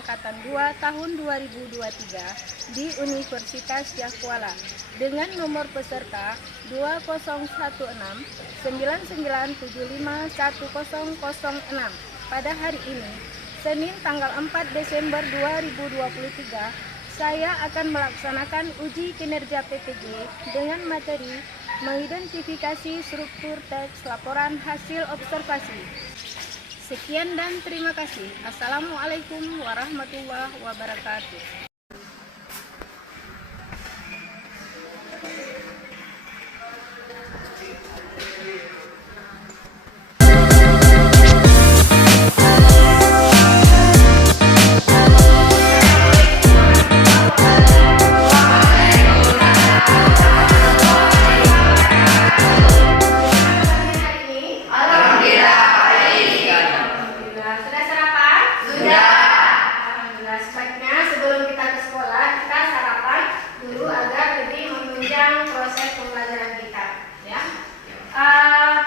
Angkatan 2 tahun 2023 di Universitas Syahkuala dengan nomor peserta 201699751006 pada hari ini, Senin tanggal 4 Desember 2023, saya akan melaksanakan uji kinerja PPG dengan materi mengidentifikasi struktur teks laporan hasil observasi. Sekian dan terima kasih. Assalamualaikum warahmatullahi wabarakatuh. Proses pembelajaran kita, ya.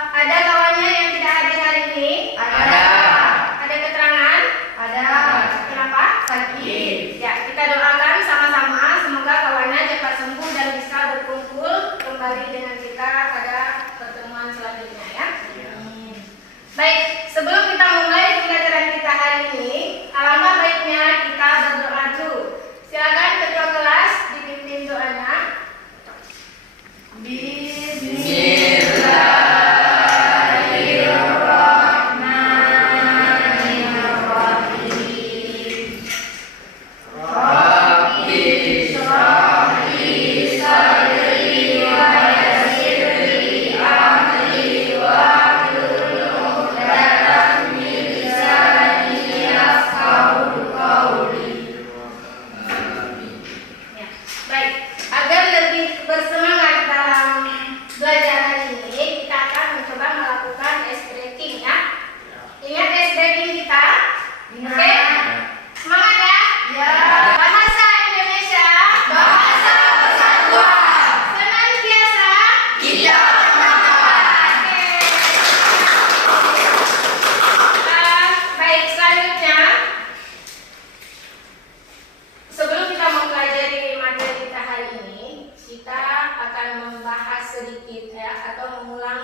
Ada kawannya yang tidak hadir hari ini? Ada keterangan? Ada. Kenapa? Sakit. Ya, kita doakan sama-sama semoga kawannya cepat sembuh dan bisa berkumpul kembali dengan kita pada pertemuan selanjutnya, ya. Baik, sebelum kita mulai pembelajaran kita hari ini, alangkah baiknya kita berdoa dulu. Silakan ketua kelas dipimpin doanya.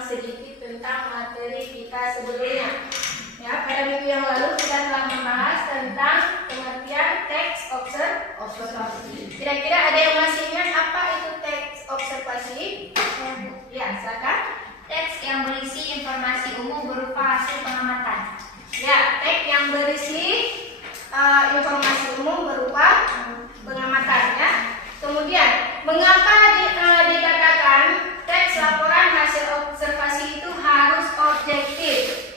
Sedikit tentang materi kita sebelumnya. Ya, pada minggu yang lalu kita telah membahas tentang pengertian teks observasi. Kira-kira ada yang masih ingat apa itu teks observasi? Ya, silakan. Teks yang berisi informasi umum berupa hasil pengamatan. Ya, teks yang berisi informasi umum berupa pengamatan, ya. Kemudian, mengapa dikatakan teks laporan hasil observasi itu harus objektif?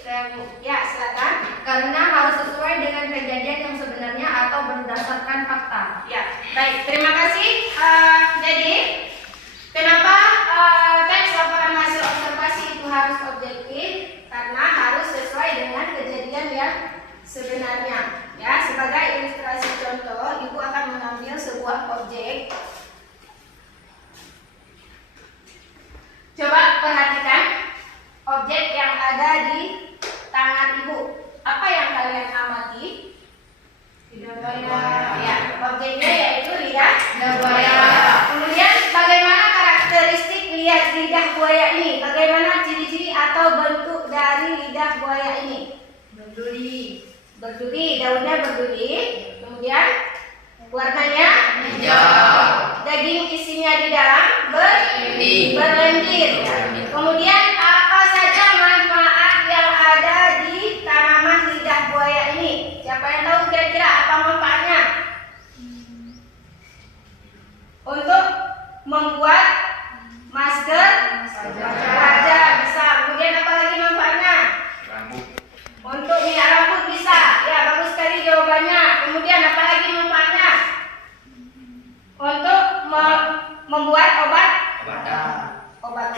Ya, silakan. Karena harus sesuai dengan kejadian yang sebenarnya atau berdasarkan fakta. Ya, baik. Terima kasih. Jadi, kenapa teks laporan hasil observasi itu harus objektif? Karena harus sesuai dengan kejadian yang sebenarnya. Ya, sebagai ilustrasi contoh, Ibu akan mengambil sebuah objek. Coba perhatikan objek yang ada di tangan Ibu. Apa yang kalian amati? Lidah buaya. Ya, objeknya yaitu lidah buaya. Kemudian bagaimana karakteristik lidah buaya ini? Bagaimana ciri-ciri atau bentuk dari lidah buaya ini? Berduri, daunnya berduri. Kemudian warnanya hijau. Daging isinya di dalam berlendir. Kemudian apa saja manfaat yang ada di tanaman lidah buaya ini? Siapa yang tahu kira-kira apa manfaatnya? Untuk membuat masker wajah bisa. Kemudian apa lagi manfaatnya? Untuk minyak rambut bisa. Ya, bagus sekali jawabannya. Kemudian apa lagi manfaatnya? Untuk membuat obat-obatan, obat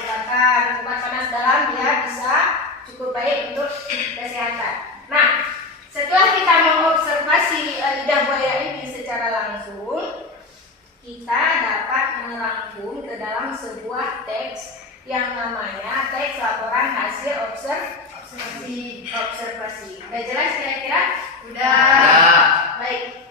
panas dalam, ya, bisa cukup baik untuk kesehatan. Nah, setelah kita mengobservasi lidah buaya ini secara langsung, kita dapat merangkum ke dalam sebuah teks yang namanya teks laporan hasil observasi. Udah jelas kira-kira? Udah. Baik.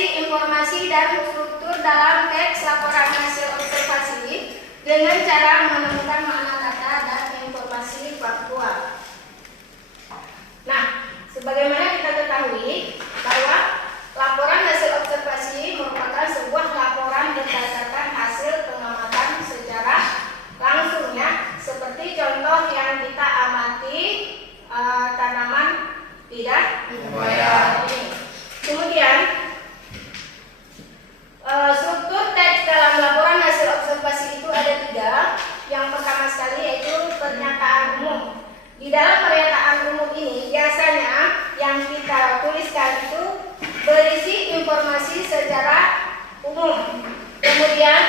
verifikasi informasi dan struktur dalam teks laporan hasil observasi dengan cara menemukan makna kata dan informasi faktual. Nah, sebagaimana kita ketahui bahwa laporan hasil observasi merupakan sebuah laporan berdasarkan hasil pengamatan secara langsung ya, seperti contoh yang kita amati tanaman lidah buaya ini. Kemudian struktur teks dalam laporan hasil observasi itu ada 3. Yang pertama sekali yaitu pernyataan umum. Di dalam pernyataan umum ini biasanya yang kita tuliskan itu berisi informasi secara umum. Kemudian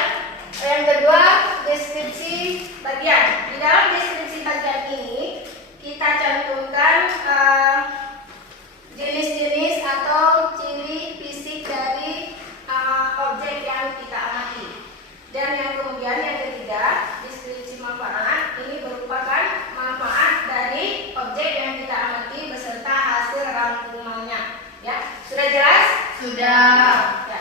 yang kedua, deskripsi bagian. Di dalam deskripsi bagian ini kita cantumkan jenis-jenis atau ciri fisik dari objek yang kita amati. Dan yang kemudian yang ketiga, deskripsi manfaat. Ini merupakan manfaat dari objek yang kita amati beserta hasil rangkumannya. Ya, sudah jelas? Sudah. Ya.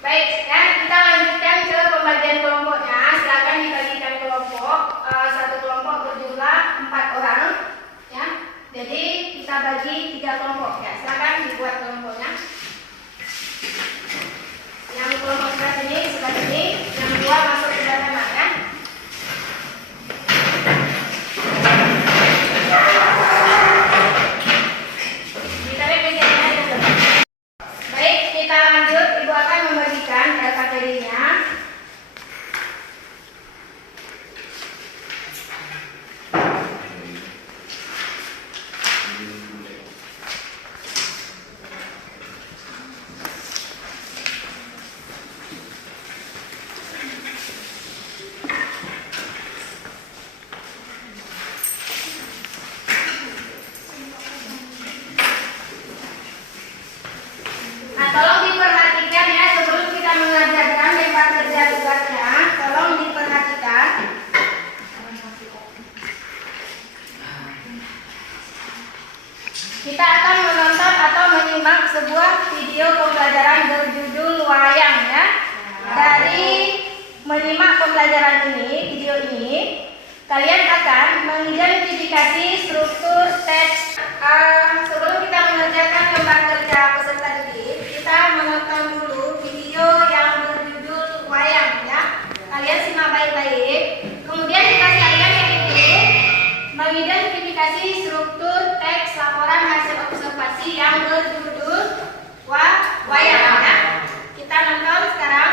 Baik ya, kita lanjutkan ke pembagian kelompoknya. Silakan dibagikan kelompok. Satu kelompok berjumlah 4 orang. Ya, jadi kita bagi 3 kelompok. Ya, silakan dibuat kelompoknya. Yang kelompok sebelah sini, yang 2 masuk sebelah kanan ya. Baik, kita lanjut. Ibu akan membagikan kategorinya. Nah, tolong diperhatikan ya, sebelum kita mengajarkan tempat kerja tugasnya, tolong diperhatikan. Kita akan menonton atau menyimak sebuah video pembelajaran berjudul wayang ya. Dari menyimak pembelajaran ini, video ini, kalian akan mengidentifikasi struktur teks. Sebelum kita mengerjakan tempat kerja peserta didik, kita menonton dulu video yang berjudul wayang ya. Kalian simak baik-baik. Kemudian tugas kalian yaitu mengidentifikasi struktur teks laporan hasil observasi yang berjudul wayang ya. Kita nonton sekarang.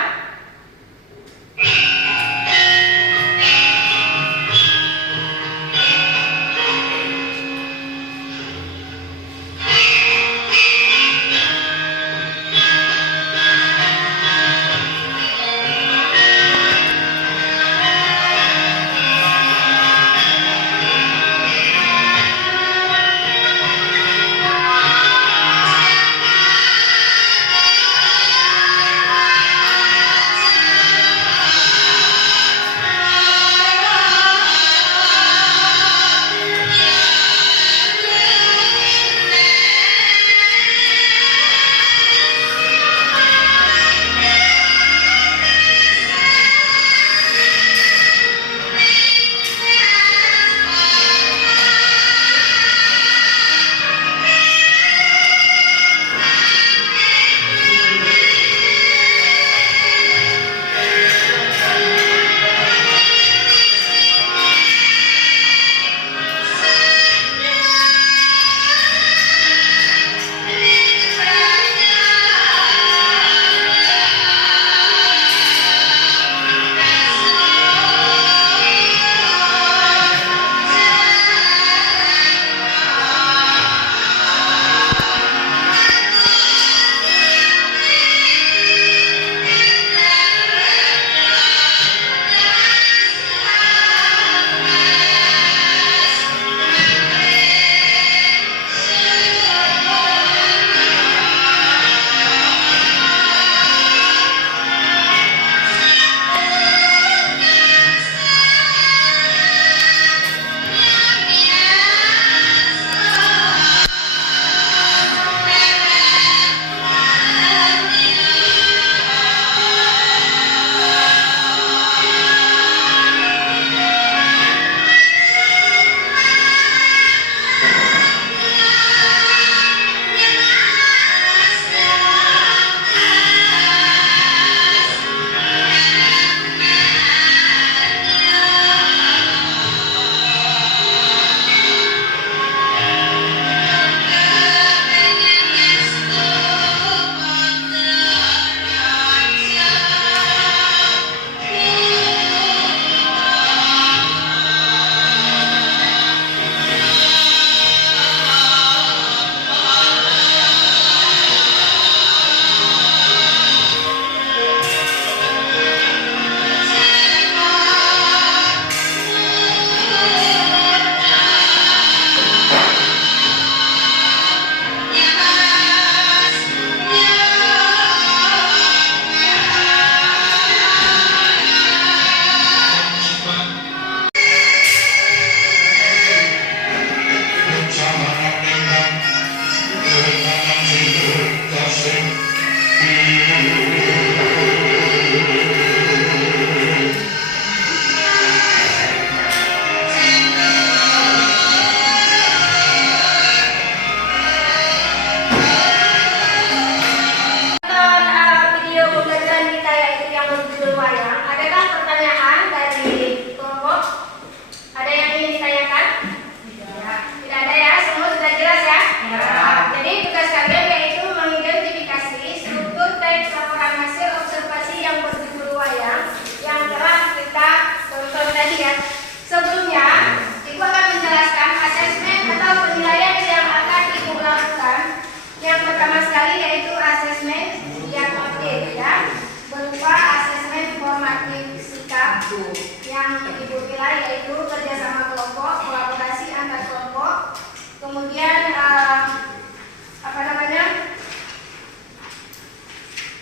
yang Ibu pilih yaitu kerjasama kelompok, kolaborasi antar kelompok, kemudian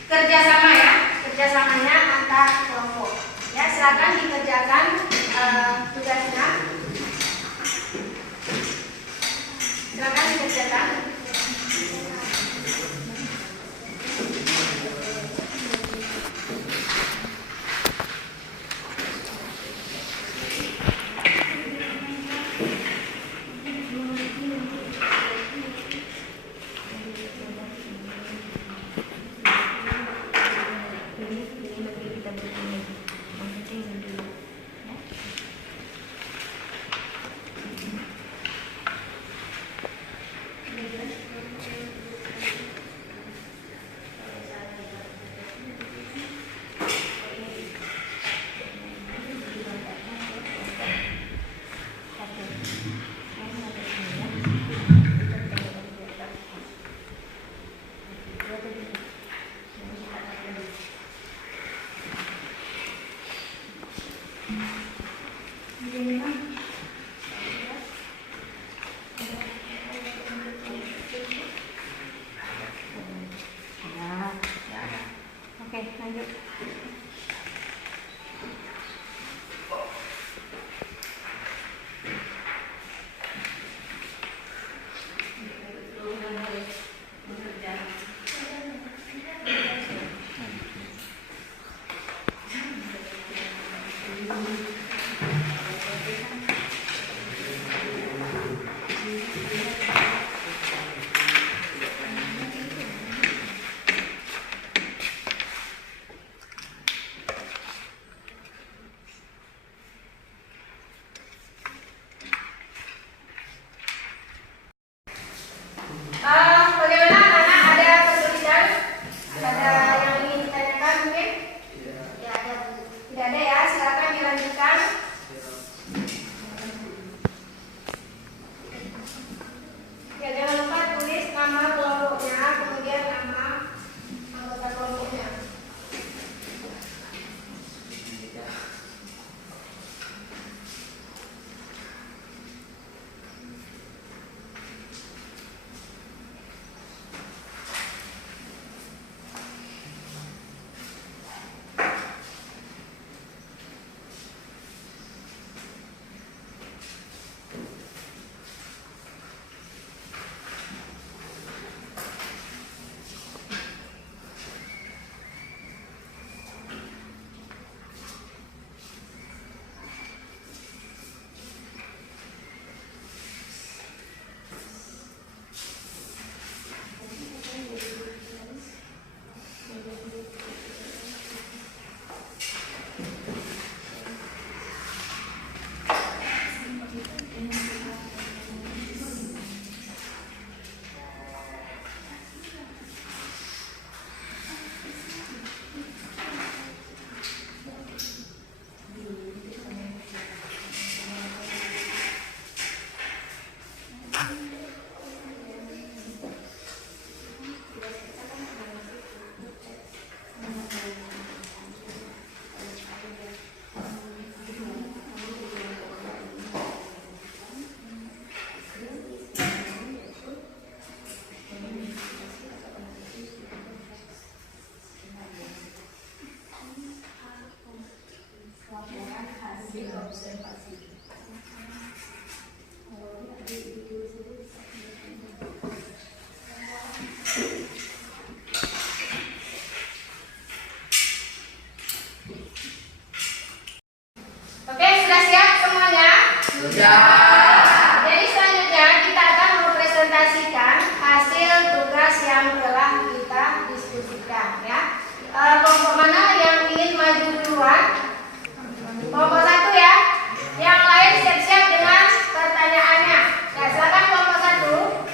kerjasama ya, kerjasamanya antar kelompok. Ya, silakan dikerjakan tugasnya. Silakan dikerjakan. Oke, lanjut. Bagaimana anak-anak, ada kesulitan? Ada yang ingin ditanyakan mungkin? Ya, ada. Tidak ada ya, silakan dilanjutkan. Ya, jangan lupa tulis nama kelompoknya, kemudian nama anggota kelompoknya. Oke, sudah siap semuanya? Sudah. Jadi selanjutnya kita akan mempresentasikan hasil tugas yang telah kita diskusikan ya. Kelompok mana yang ingin maju duluan? Kelompok 1 ya. Yang lain siap-siap dengan pertanyaannya. Ya, silakan kelompok 1.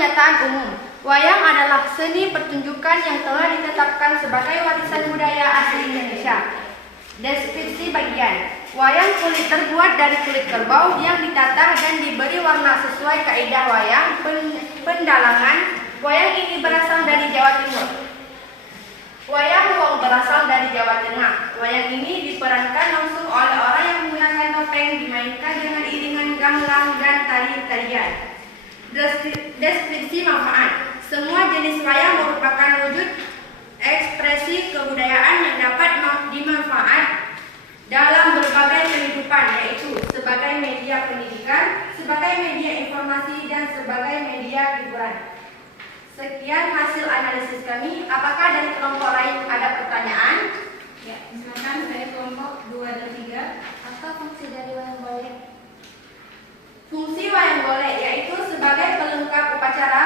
pernyataan umum. Wayang adalah seni pertunjukan yang telah ditetapkan sebagai warisan budaya asli Indonesia. Deskripsi bagian. Wayang kulit terbuat dari kulit kerbau yang ditata dan diberi warna sesuai kaidah wayang pendalangan. Wayang ini berasal dari Jawa Timur. Wayang wong berasal dari Jawa Tengah. Wayang ini diperankan langsung oleh orang yang menggunakan topeng, dimainkan dengan iringan gamelan dan tari-tarian. Deskripsi manfaat. Semua jenis wayang merupakan wujud ekspresi kebudayaan yang dapat dimanfaat dalam berbagai kehidupan, yaitu sebagai media pendidikan, sebagai media informasi, dan sebagai media hiburan. Sekian hasil analisis kami. Apakah dari kelompok lain ada pertanyaan? Ya, silakan dari kelompok 2 dan 3. Apa fungsi dari wayang golek? Fungsi wayang golek yaitu sebagai pelengkap upacara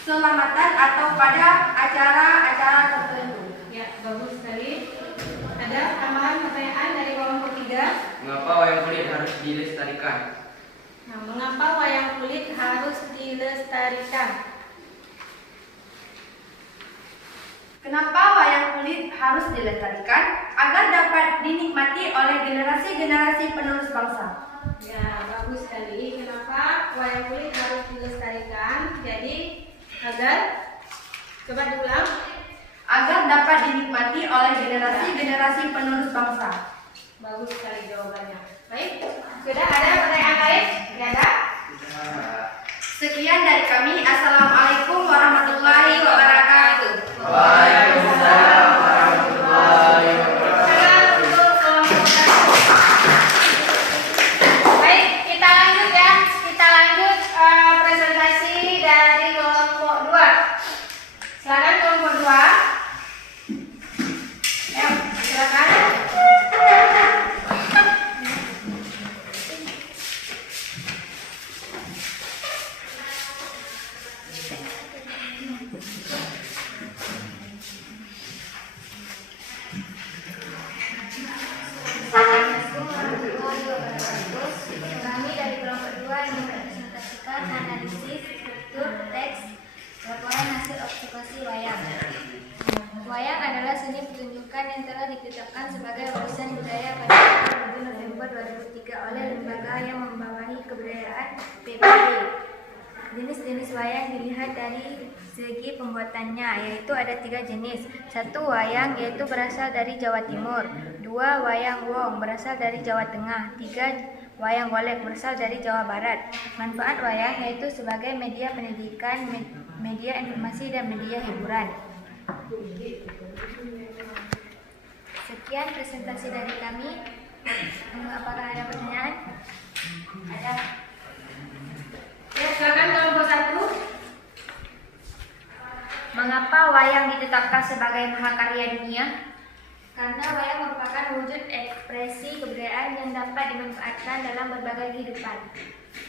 selamatan atau pada acara-acara tertentu. Ya, bagus sekali. Ada tambahan pertanyaan dari kelompok 3? Mengapa wayang kulit harus dilestarikan? Nah, mengapa wayang kulit harus dilestarikan? Kenapa wayang kulit harus dilestarikan? Agar dapat dinikmati oleh generasi-generasi penerus bangsa. Ya, bagus sekali. Kenapa wayang kulit harus dilestarikan? Jadi, agar coba diulang. Agar dapat dinikmati oleh generasi-generasi penerus bangsa. Bagus sekali jawabannya. Baik, sudah ada pertanyaan lain? Tidak ada? Sekian dari kami. Assalamualaikum warahmatullahi wabarakatuh. Waalaikumsalam warahmatullahi wabarakatuh. Salam untuk kelompok 1. Baik, kita lanjut ya. Kita lanjut presentasi dari kelompok 2. Silakan kelompok 2. Ya, silakan. Assalamualaikum warahmatullahi wabarakatuh. Kami dari kelompok 2 yang mempresentasikan analisis struktur teks laporan hasil observasi wayang. Wayang adalah seni pertunjukan yang telah ditetapkan sebagai warisan budaya pada tanggal 7 November 2003 oleh lembaga yang membawahi kebudayaan PBB. Jenis-jenis wayang dilihat dari segi pembuatannya, yaitu ada 3 jenis. 1. Wayang, yaitu berasal dari Jawa Timur. 2. Wayang wong, berasal dari Jawa Tengah. 3. Wayang golek, berasal dari Jawa Barat. Manfaat wayang yaitu sebagai media pendidikan, media informasi, dan media hiburan. Sekian presentasi dari kami. Apakah ada pertanyaan? Ada. Ya, silakan kelompok 1. Mengapa wayang ditetapkan sebagai mahakarya dunia? Karena wayang merupakan wujud ekspresi kebudayaan yang dapat dimanfaatkan dalam berbagai kehidupan.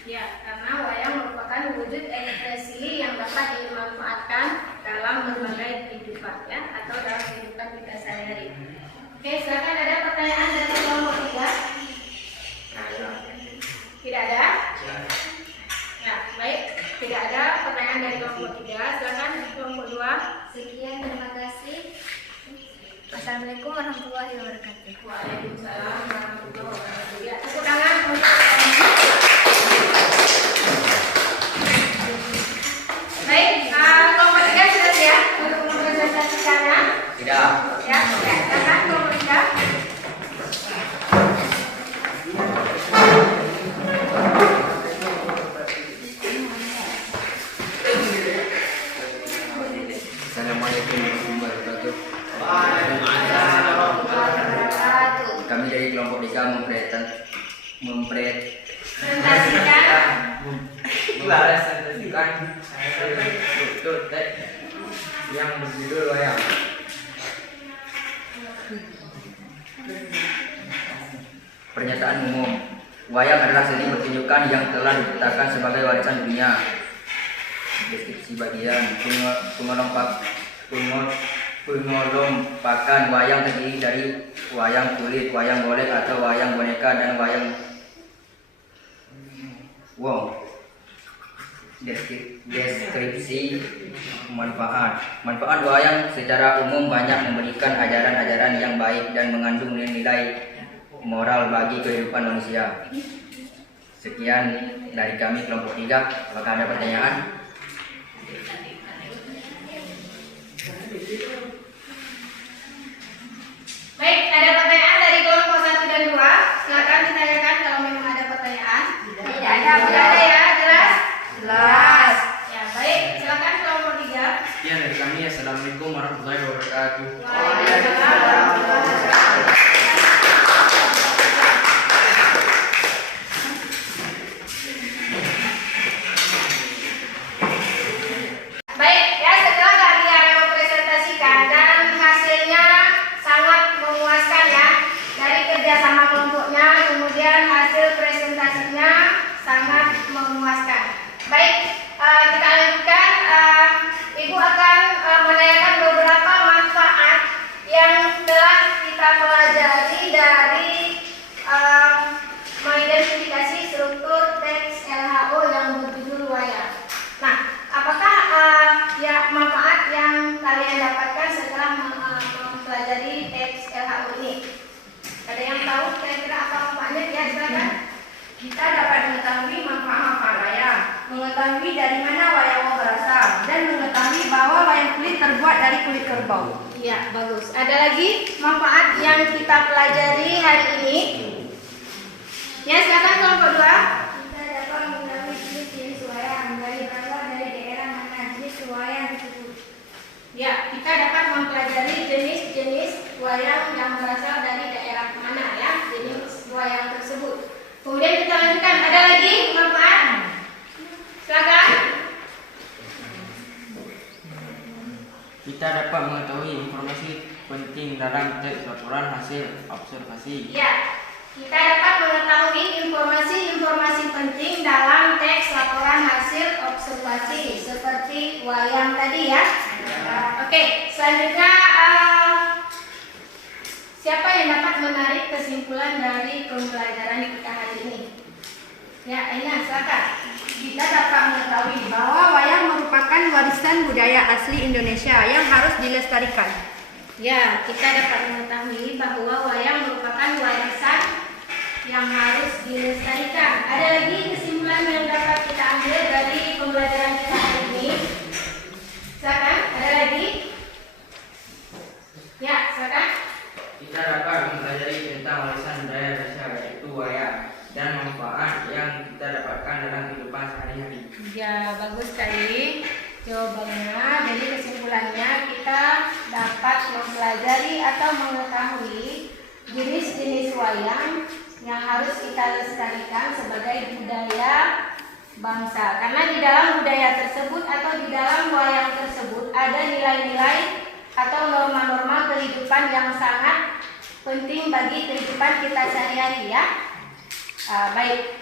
Ya, karena wayang merupakan wujud ekspresi yang dapat dimanfaatkan dalam berbagai kehidupan ya, atau dalam kehidupan kita sehari-hari. Oke, silakan ada pertanyaan dari kelompok 3. Tidak ada? Ya, baik. Tidak ada pertanyaan dari kelompok 3. Silakan kelompok 2. Sekian, terima kasih. Wassalamualaikum warahmatullahi wabarakatuh. Waalaikumsalam warahmatullahi wabarakatuh. Ya, tepuk tangan untuk baik, kelompok 3 sudah siap untuk mempresentasikannya? Tidak. Ya, silakan kelompok 3. Assalamualaikum warahmatullahi wabarakatuh. Kami dari kelompok 3 mempresentasikan struktur teks yang berjudul wayang. Pernyataan umum. Wayang adalah seni pertunjukan yang telah ditetapkan sebagai warisan dunia. Deskripsi bagian. Pengelompakan wayang terdiri dari wayang kulit, wayang golek atau wayang boneka, dan wayang wong. Deskripsi manfaat. Manfaat wayang secara umum banyak memberikan ajaran-ajaran yang baik dan mengandung nilai moral bagi kehidupan manusia. Sekian dari kami kelompok 3. Apakah ada pertanyaan? Baik, ada pertanyaan dari kelompok 1 dan 2. Silakan ditanyakan kalau memang ada pertanyaan. Tidak ada, Tidak ada ya, jelas? Jelas. Ya, baik. Silakan kelompok 3. Sekian dari kami. Assalamualaikum warahmatullahi wabarakatuh. Baik, ya setelah kalian mempresentasikan dan hasilnya sangat memuaskan ya dari kerjasama kelompoknya, kemudian hasil presentasinya sangat memuaskan. Baik, kita lanjutkan. Ibu akan menanyakan beberapa manfaat yang telah kita pelajari dari mengidentifikasi struktur teks LHO yang berjudul wayang. Nah, apakah ya manfaat yang kalian dapatkan setelah mempelajari teks LHO ini? Ada yang tahu kira-kira apa manfaatnya? Ya, silakan. Kita dapat mengetahui manfaat-manfaat wayang, mengetahui dari mana wayang berasal, dan mengetahui bahwa wayang kulit terbuat dari kulit kerbau. Ya, bagus. Ada lagi manfaat yang kita pelajari hari ini? Ya, silakan kelompok 2. Kita dapat mengetahui jenis-jenis wayang, dari berasal dari daerah mana jenis wayang tersebut. Ya, kita dapat mempelajari jenis-jenis wayang yang berasal dari daerah mana ya, jenis wayang tersebut. Kemudian kita lanjutkan, ada lagi manfaat? Silakan. Kita dapat mengetahui informasi penting dalam teks laporan hasil observasi. Ya, kita dapat mengetahui informasi-informasi penting dalam teks laporan hasil observasi seperti wayang tadi ya. Oke, selanjutnya siapa yang dapat menarik kesimpulan dari pembelajaran kita hari ini? Ya, Aina, silakan. Kita dapat mengetahui bahwa wayang merupakan warisan budaya asli Indonesia yang harus dilestarikan. Ya, kita dapat mengetahui bahwa wayang merupakan warisan yang harus dilestarikan. Ada lagi kesimpulan yang dapat kita ambil dari pembelajaran kita hari ini? Silakan, ada lagi? Ya, silakan. Kita dapat mempelajari tentang warisan budaya Indonesia yaitu wayang dan manfaat yang kita dapatkan dalam kehidupan sehari-hari. Ya, bagus sekali jawabannya. Jadi kesimpulannya kita dapat mempelajari atau mengetahui jenis-jenis wayang yang harus kita lestarikan sebagai budaya bangsa. Karena di dalam budaya tersebut atau di dalam wayang tersebut ada nilai-nilai atau norma-norma kehidupan yang sangat penting bagi kehidupan kita sehari-hari ya. Baik.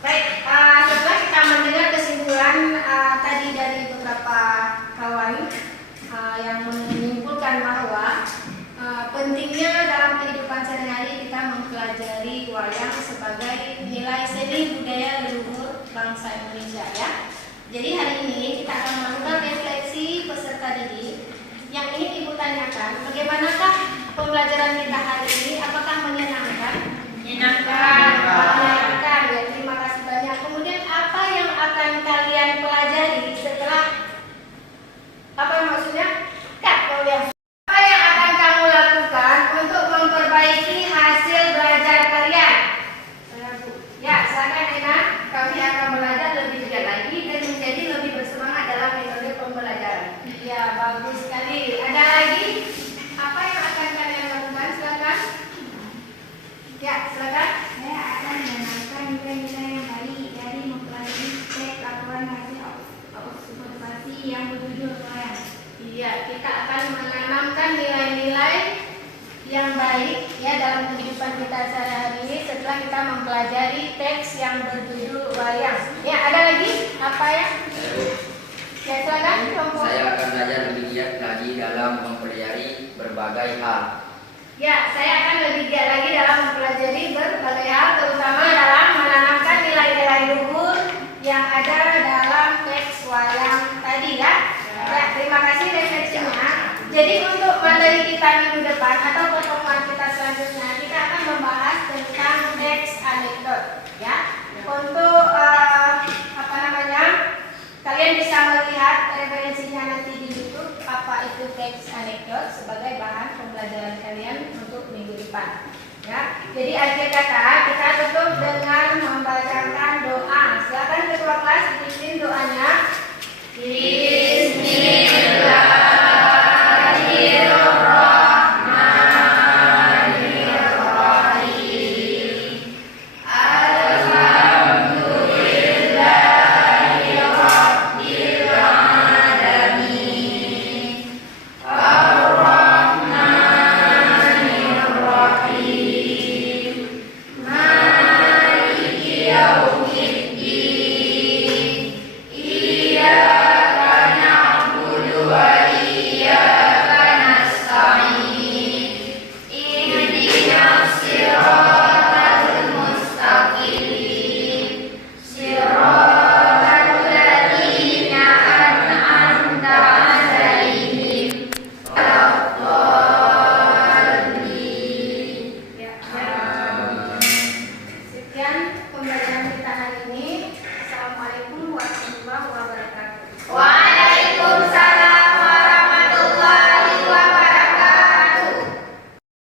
Baik, setelah kita mendengar kesimpulan tadi dari beberapa kawan yang menyimpulkan bahwa pentingnya dalam kehidupan sehari-hari kita mempelajari wayang sebagai nilai seni budaya leluhur bangsa Indonesia ya. Jadi hari ini kita akan melakukan refleksi peserta didik. Yang ingin Ibu tanyakan, bagaimanakah pembelajaran kita hari ini? Apakah menyenangkan? Menyenangkan. Menyenangkan. Ya, terima kasih banyak. Kemudian apa yang akan kalian pelajari setelah apa maksudnya? Kak, kemudian apa yang akan kamu lakukan untuk memperbaiki hasil belajar kalian? Ya, silakan Ena. Kami akan belajar lebih giat lagi dan menjadi lebih bersemangat dalam metode pembelajaran. Iya, bagus sekali. Ada lagi? Apa yang akan kalian lakukan? Silakan. Ya, silakan. Saya akan menanamkan nilai-nilai yang baik dari mempelajari teks laporan hasil observasi yang berjudul wayang. Iya, kita akan menanamkan nilai-nilai yang baik ya dalam kehidupan kita sehari-hari ini setelah kita mempelajari teks yang berjudul wayang. Ya, ada lagi? Apa ya? Ya, silakan kelompok. Saya akan belajar lebih giat lagi dalam mempelajari berbagai hal. Ya, saya akan lebih giat lagi dalam mempelajari berbagai hal, terutama dalam menanamkan kita minggu depan atau pertemuan kita selanjutnya kita akan membahas tentang teks anekdot, ya. Untuk kalian bisa melihat referensinya nanti di YouTube apa itu teks anekdot sebagai bahan pembelajaran kalian untuk minggu depan, ya. Jadi akhir kata